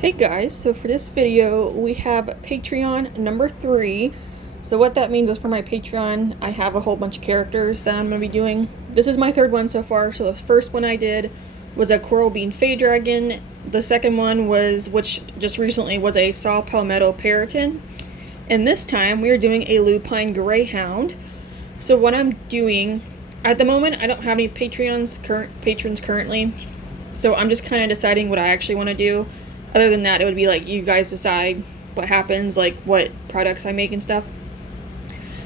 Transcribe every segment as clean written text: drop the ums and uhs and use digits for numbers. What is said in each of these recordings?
Hey guys, so for this video we have Patreon number 3. So what that means is for my Patreon I have a whole bunch of characters that I'm going to be doing. This is my third one so far. So the first one I did was a Coral Bean Fey Dragon. The second one was, which just recently was a Saw Palmetto Periton. And this time we are doing a Lupine Greyhound. So what I'm doing, at the moment I don't have any patrons currently. So I'm just kind of deciding what I actually want to do. Other than that, it would be like you guys decide what happens, like what products I make and stuff.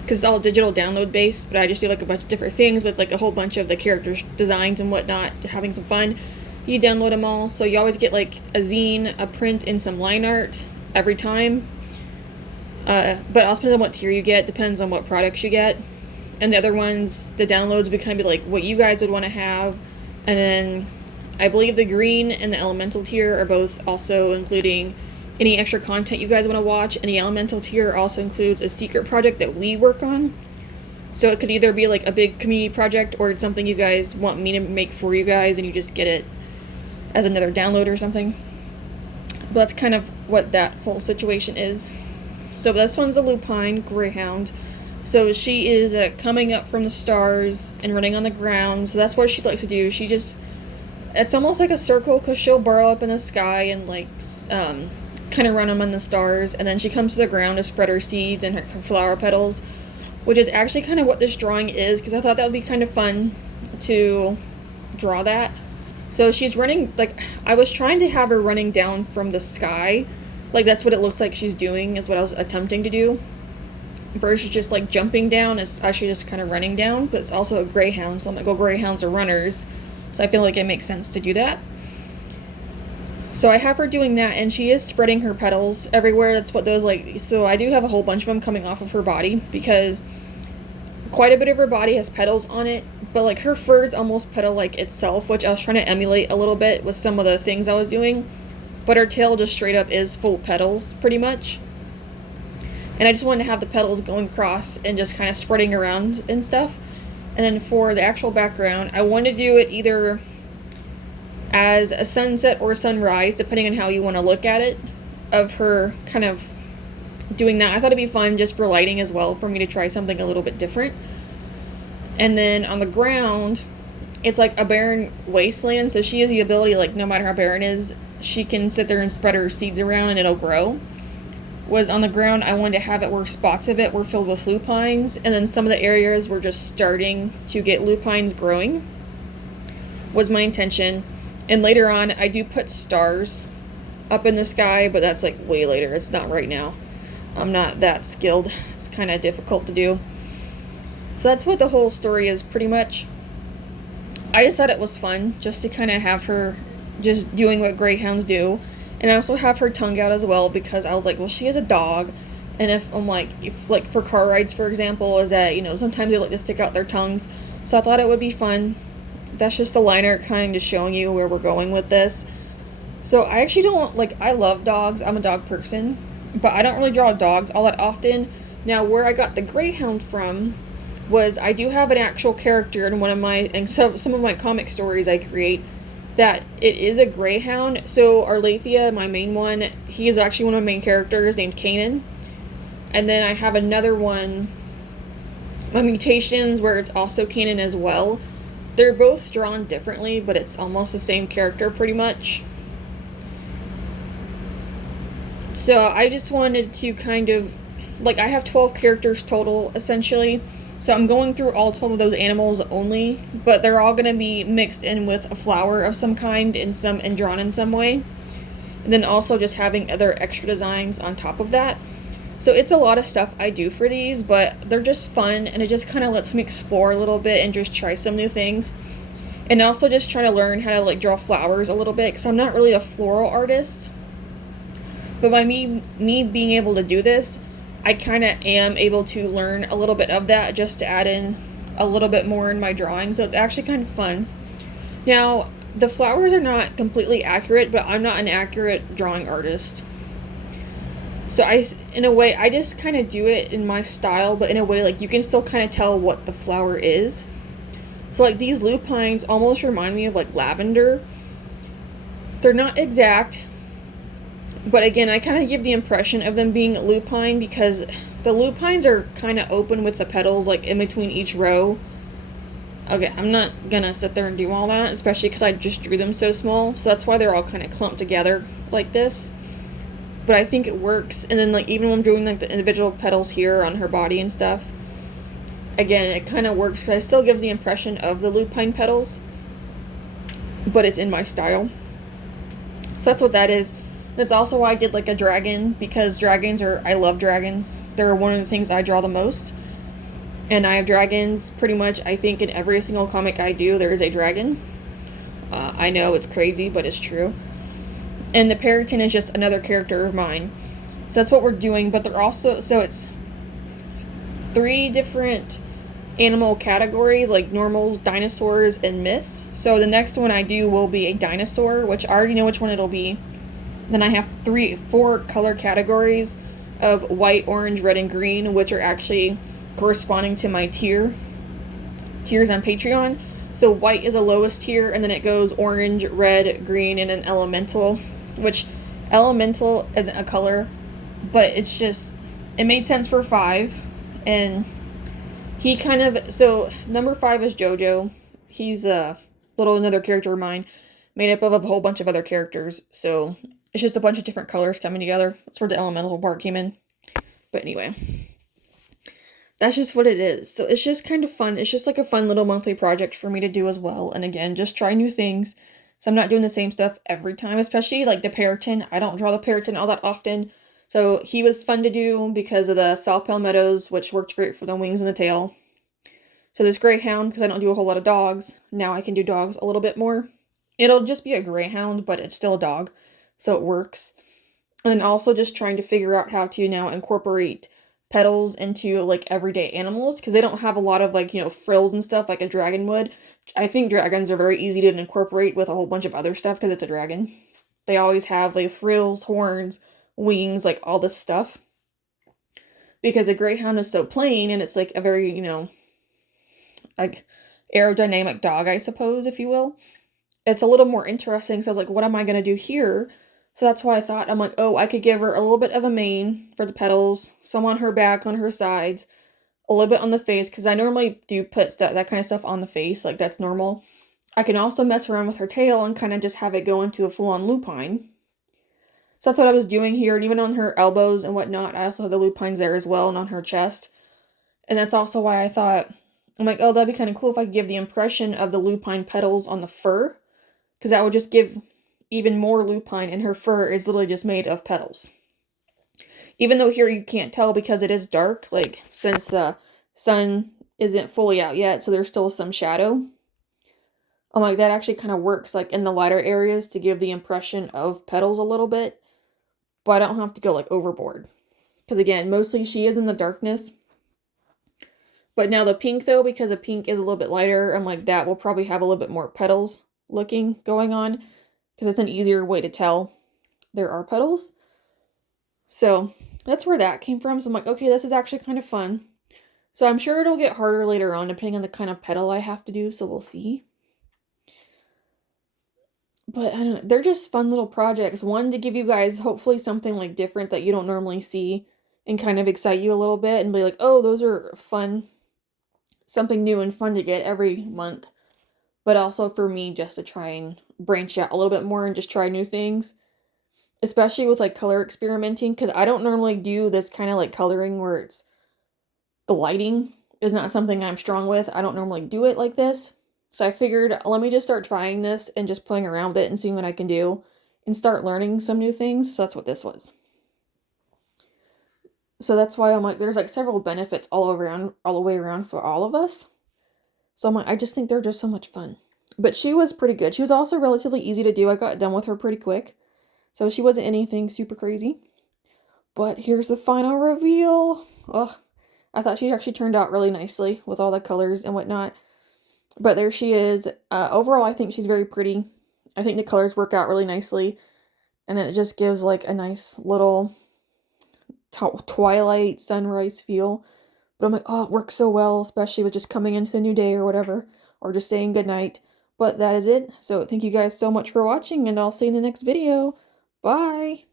Because it's all digital download based, but I just do like a bunch of different things with like a whole bunch of the characters' designs and whatnot, having some fun. You download them all, so you always get like a zine, a print, and some line art every time. But also depends on what tier you get, depends on what products you get. And the other ones, the downloads would kind of be like what you guys would want to have. And then I believe the green and the elemental tier are both also including any extra content you guys want to watch, and the elemental tier also includes a secret project that we work on. So it could either be like a big community project or it's something you guys want me to make for you guys and you just get it as another download or something. But that's kind of what that whole situation is. So this one's a Lupine Greyhound. So she is coming up from the stars and running on the ground. So that's what she likes to do. It's almost like a circle because she'll burrow up in the sky and like kind of run among the stars, and then she comes to the ground to spread her seeds and her flower petals, which is actually kind of what this drawing is, because I thought that would be kind of fun to draw that. So she's running, like I was trying to have her running down from the sky, like that's what it looks like she's doing, is what I was attempting to do, versus just like jumping down. It's actually just kind of running down, but it's also a greyhound, so I'm like, well, greyhounds are runners. So I feel like it makes sense to do that. So I have her doing that, and she is spreading her petals everywhere. That's what those like. So I do have a whole bunch of them coming off of her body, because quite a bit of her body has petals on it, but like her fur is almost petal-like itself, which I was trying to emulate a little bit with some of the things I was doing. But her tail just straight up is full of petals, pretty much. And I just wanted to have the petals going across and just kind of spreading around and stuff. And then for the actual background, I wanted to do it either as a sunset or sunrise, depending on how you want to look at it, of her kind of doing that. I thought it'd be fun just for lighting as well, for me to try something a little bit different. And then on the ground, it's like a barren wasteland, so she has the ability, like no matter how barren it is, she can sit there and spread her seeds around and it'll grow. Was on the ground, I wanted to have it where spots of it were filled with lupines, and then some of the areas were just starting to get lupines growing, was my intention. And later on, I do put stars up in the sky, but that's like way later. It's not right now. I'm not that skilled. It's kind of difficult to do. So that's what the whole story is, pretty much. I just thought it was fun just to kind of have her just doing what greyhounds do. And I also have her tongue out as well, because I was like, well, she is a dog. And if for car rides, for example, is that, sometimes they like to stick out their tongues. So I thought it would be fun. That's just a line art kind of showing you where we're going with this. So I actually don't, I love dogs. I'm a dog person. But I don't really draw dogs all that often. Now, where I got the Greyhound from was I do have an actual character in some of my comic stories I create, that it is a greyhound. So Arlathea, my main one, he is actually one of my main characters named Kanan. And then I have another one, my mutations, where it's also Kanan as well. They're both drawn differently, but it's almost the same character pretty much. So I just wanted to kind of, I have 12 characters total, essentially. So I'm going through all 12 of those animals only, but they're all going to be mixed in with a flower of some kind and drawn in some way. And then also just having other extra designs on top of that. So it's a lot of stuff I do for these, but they're just fun, and it just kind of lets me explore a little bit and just try some new things. And also just try to learn how to draw flowers a little bit, because I'm not really a floral artist. But by me being able to do this, I kind of am able to learn a little bit of that just to add in a little bit more in my drawing. So it's actually kind of fun. Now, the flowers are not completely accurate, but I'm not an accurate drawing artist. So in a way, I just kind of do it in my style, but in a way, you can still kind of tell what the flower is. So these lupines almost remind me of lavender. They're not exact, But again, I kind of give the impression of them being lupine because the lupines are kind of open with the petals, like in between each row. Okay, I'm not gonna sit there and do all that, especially because I just drew them so small. So that's why they're all kind of clumped together like this. But I think it works. And then, like, even when I'm doing like the individual petals here on her body and stuff, again, it kind of works because it still gives the impression of the lupine petals, but it's in my style. So that's what that is. That's also why I did like a dragon, because dragons are, I love dragons. They're one of the things I draw the most. And I have dragons pretty much, I think, in every single comic I do, there is a dragon. I know it's crazy, but it's true. And the Peryton is just another character of mine. So that's what we're doing, but they're also, so it's 3 different animal categories, like normals, dinosaurs, and myths. So the next one I do will be a dinosaur, which I already know which one it'll be. Then I have 4 color categories of white, orange, red, and green, which are actually corresponding to my tiers on Patreon. So white is the lowest tier, and then it goes orange, red, green, and an elemental, which elemental isn't a color, but it's just, it made sense for 5. And he kind of, so number 5 is Jojo. He's a little another character of mine, made up of a whole bunch of other characters. So it's just a bunch of different colors coming together. That's where the elemental part came in. But anyway, that's just what it is. So it's just kind of fun. It's just like a fun little monthly project for me to do as well. And again, just try new things. So I'm not doing the same stuff every time, especially like the Peryton. I don't draw the Peryton all that often. So he was fun to do because of the South Palmettos, which worked great for the wings and the tail. So this Greyhound, because I don't do a whole lot of dogs, now I can do dogs a little bit more. It'll just be a Greyhound, but it's still a dog, so it works. And then also just trying to figure out how to now incorporate petals into like everyday animals, because they don't have a lot of like, frills and stuff like a dragon would. I think dragons are very easy to incorporate with a whole bunch of other stuff because it's a dragon. They always have like frills, horns, wings, like all this stuff. Because a Greyhound is so plain and it's like a very, like aerodynamic dog, I suppose, if you will. It's a little more interesting. So I was like, what am I going to do here? So that's why I thought, I'm like, oh, I could give her a little bit of a mane for the petals, some on her back, on her sides, a little bit on the face, because I normally do put that kind of stuff on the face, like that's normal. I can also mess around with her tail and kind of just have it go into a full-on lupine. So that's what I was doing here, and even on her elbows and whatnot, I also have the lupines there as well, and on her chest. And that's also why I thought, I'm like, oh, that'd be kind of cool if I could give the impression of the lupine petals on the fur, because that would just give even more lupine, and her fur is literally just made of petals. Even though here you can't tell because it is dark, like since the sun isn't fully out yet, so there's still some shadow. I'm like, that actually kind of works like in the lighter areas to give the impression of petals a little bit, but I don't have to go like overboard. Because again, mostly she is in the darkness. But now the pink though, because the pink is a little bit lighter, I'm like, that will probably have a little bit more petals looking going on, because it's an easier way to tell there are petals. So that's where that came from. So I'm like, okay, this is actually kind of fun. So I'm sure it'll get harder later on depending on the kind of petal I have to do, so we'll see. But I don't know, they're just fun little projects. One, to give you guys hopefully something like different that you don't normally see and kind of excite you a little bit and be like, oh, those are fun. Something new and fun to get every month. But also for me just to try and branch out a little bit more and just try new things. Especially with like color experimenting, because I don't normally do this kind of like coloring where it's the lighting is not something I'm strong with. I don't normally do it like this. So I figured, let me just start trying this and just playing around with it and seeing what I can do and start learning some new things. So that's what this was. So that's why I'm like, there's like several benefits all the way around for all of us. So I'm like, I just think they're just so much fun. But she was pretty good. She was also relatively easy to do. I got done with her pretty quick. So she wasn't anything super crazy. But here's the final reveal. Oh, I thought she actually turned out really nicely with all the colors and whatnot. But there she is. Overall, I think she's very pretty. I think the colors work out really nicely. And it just gives like a nice little twilight sunrise feel. But I'm like, oh, it works so well, especially with just coming into the new day or whatever. Or just saying goodnight. But that is it. So thank you guys so much for watching, and I'll see you in the next video. Bye!